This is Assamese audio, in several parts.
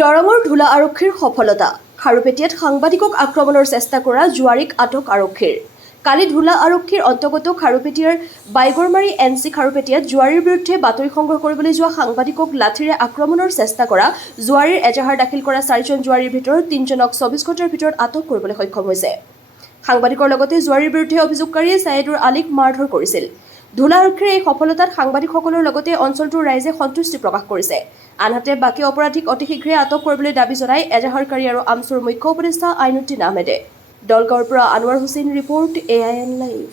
দৰঙৰ ধুলা আৰক্ষীৰ সফলতা। খাৰুপেটীয়াত সাংবাদিকক আক্ৰমণৰ চেষ্টা কৰা জুৱাৰীক আটক আৰক্ষীৰ। কালি ধুলা আৰক্ষীৰ অন্তৰ্গত খাৰুপেটীয়াৰ বাইগৰমাৰী NC খাৰুপেটীয়াত জুৱাৰীৰ বিৰুদ্ধে বাতৰি সংগ্ৰহ কৰিবলৈ যোৱা সাংবাদিকক লাঠিৰে আক্ৰমণৰ চেষ্টা কৰা জুৱাৰীৰ এজাহাৰ দাখিল কৰা 4জন জুৱাৰীৰ ভিতৰত 3জনক 24 ঘণ্টাৰ ভিতৰত আটক কৰিবলৈ সক্ষম হৈছে। সাংবাদিকৰ লগতে জুৱাৰীৰ বিৰুদ্ধে অভিযোগকাৰীয়ে ছাইদুৰ আলীক মাৰধৰ কৰিছিল। ধুলা আৰক্ষীৰ এই সফলতাত সাংবাদিকসকলৰ লগতে অঞ্চলটোৰ ৰাইজে সন্তুষ্টি প্ৰকাশ কৰিছে। আনহাতে বাকী অপৰাধীক অতি শীঘ্ৰে আটক কৰিবলৈ দাবী জনাই এজাহাৰকাৰী আৰু আমচুৰ মুখ্য উপদেষ্টা আইনুদ্দিন আহমেদে। দলগাঁৱৰ পৰা Anowar Hussain report AIN live.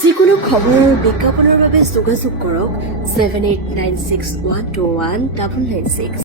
যিকোনো খবৰ আৰু বিজ্ঞাপনৰ বাবে যোগাযোগ কৰক 7896121996।